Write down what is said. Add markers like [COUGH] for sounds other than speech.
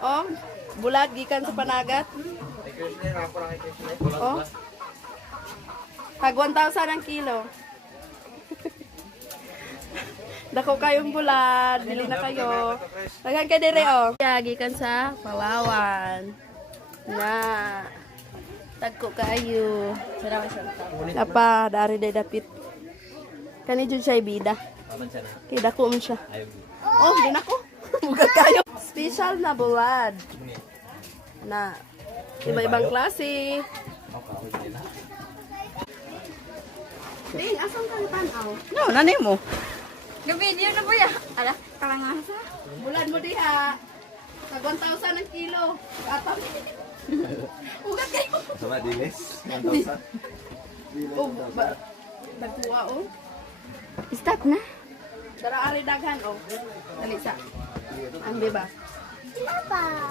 Oh, bulag gikan sa panagat. Oh. Tag 1,000 ang kilo. [LAUGHS] Dako kayong bulad, bili na kayo. Daghan ka dire oh. Gikan sa Palawan. Na tagko kayo. Apa, dari day dapit. Kani jud siya bida. Kay dako man siya. Oh, din ako. [LAUGHS] Special na bulad. Na iba-ibang klase. Ding, asang kang tanaw? No, nanay mo. Gabi, niyo na po ya. Ala, kalangasa. Bulad mo diha. Tag 1,000 ang kilo. Atang. [LAUGHS] Mugag kayo. Sama, dilis. Oh, ba- Nagkuha oh. Start na. Dara ari daghan oh. Dali sa. Ambi ba? 爸爸。